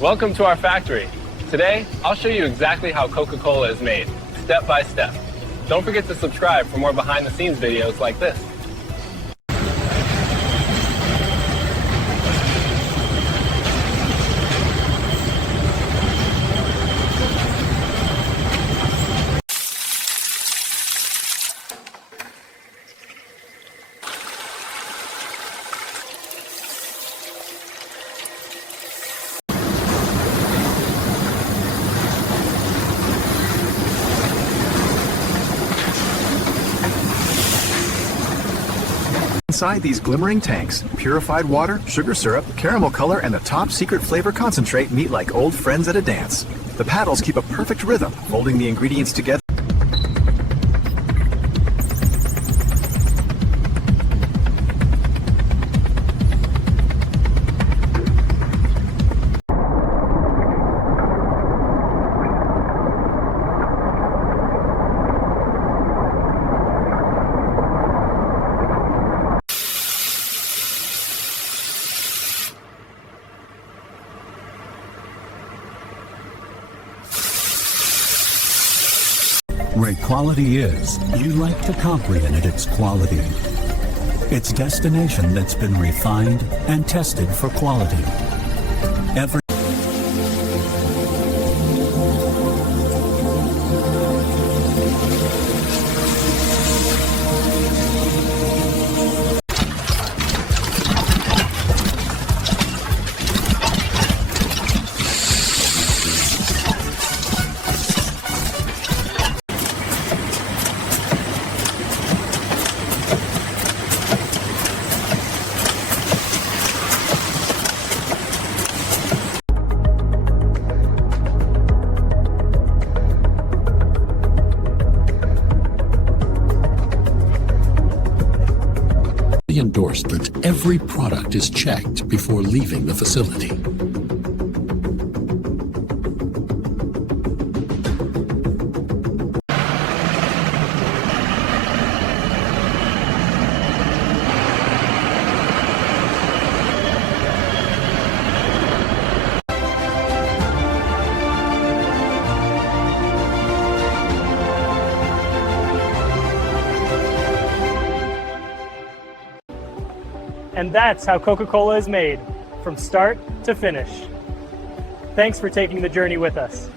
Welcome to our factory. Today, I'll show you exactly how Coca-Cola is made, step by step. Don't forget to subscribe for more behind-the-scenes videos like this. Inside these glimmering tanks, purified water, sugar syrup, caramel color, and the top secret flavor concentrate meet like old friends at a dance. The paddles keep a perfect rhythm, holding the ingredients together. Where quality is, you like to comprehend its quality. Its destination that's been refined and tested for quality. Every endorsed that every product is checked before leaving the facility. And that's how Coca-Cola is made, from start to finish. Thanks for taking the journey with us.